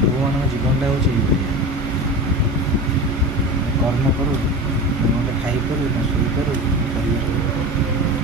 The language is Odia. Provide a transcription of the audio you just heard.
ପୁଅମାନଙ୍କ ଜୀବନଟା ହେଉଛି ଏଇଭଳିଆ। କର୍ମ କରୁ, ନା ଗୋଟେ ଖାଇପାରୁ, ନା ଶୋଇପାରୁ, ପରିବାର